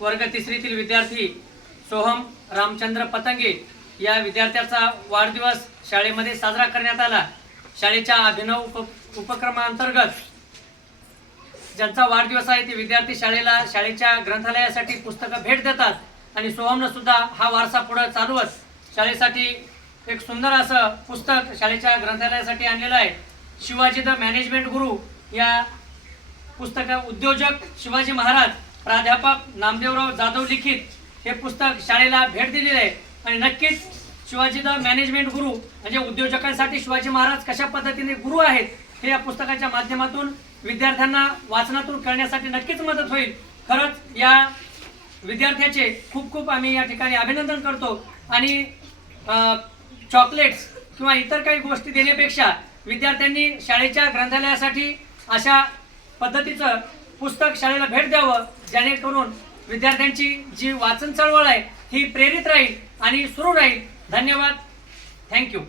वर्ग तिसरीतील विद्यार्थी सोहम रामचंद्र पतंगे या विद्यार्थ्याचा वाढदिवस शाळेमध्ये साजरा करण्यात आला. शाळेच्या अभिनव उप उपक्रमांतर्गत ज्यांचा वाढदिवस आहे ते विद्यार्थी शाळेला शाळेच्या ग्रंथालयासाठी पुस्तकं भेट देतात आणि सोहमनं सुद्धा हा वारसा पुढे चालवत शाळेसाठी एक सुंदर असं पुस्तक शाळेच्या ग्रंथालयासाठी आणलेलं आहे. शिवाजी द मॅनेजमेंट गुरु या पुस्तक उद्योजक शिवाजी महाराज प्राध्यापक नामदेवराव जाधव लिखित हे पुस्तक शाळेला भेट दिलेले आहे. आणि नक्कीच शिवाजी द मॅनेजमेंट गुरु म्हणजे उद्योजकांसाठी शिवाजी महाराज कशा पद्धतीने गुरु आहेत हे या पुस्तकाच्या माध्यमातून विद्यार्थ्यांना वाचनातून करण्यासाठी नक्कीच मदत होईल. खरंच या विद्यार्थ्याचे खूप खूप आम्ही या ठिकाणी अभिनंदन करतो. आणि चॉकलेट्स किंवा इतर काही गोष्टी देण्यापेक्षा विद्यार्थ्यांनी शाळेच्या ग्रंथालयासाठी अशा पद्धतीचं पुस्तक शाळेला भेट द्यावं जेणेकरून विद्यार्थ्यांची जी वाचन चळवळ आहे ही प्रेरित राहील आणि सुरू राहील. धन्यवाद. थँक्यू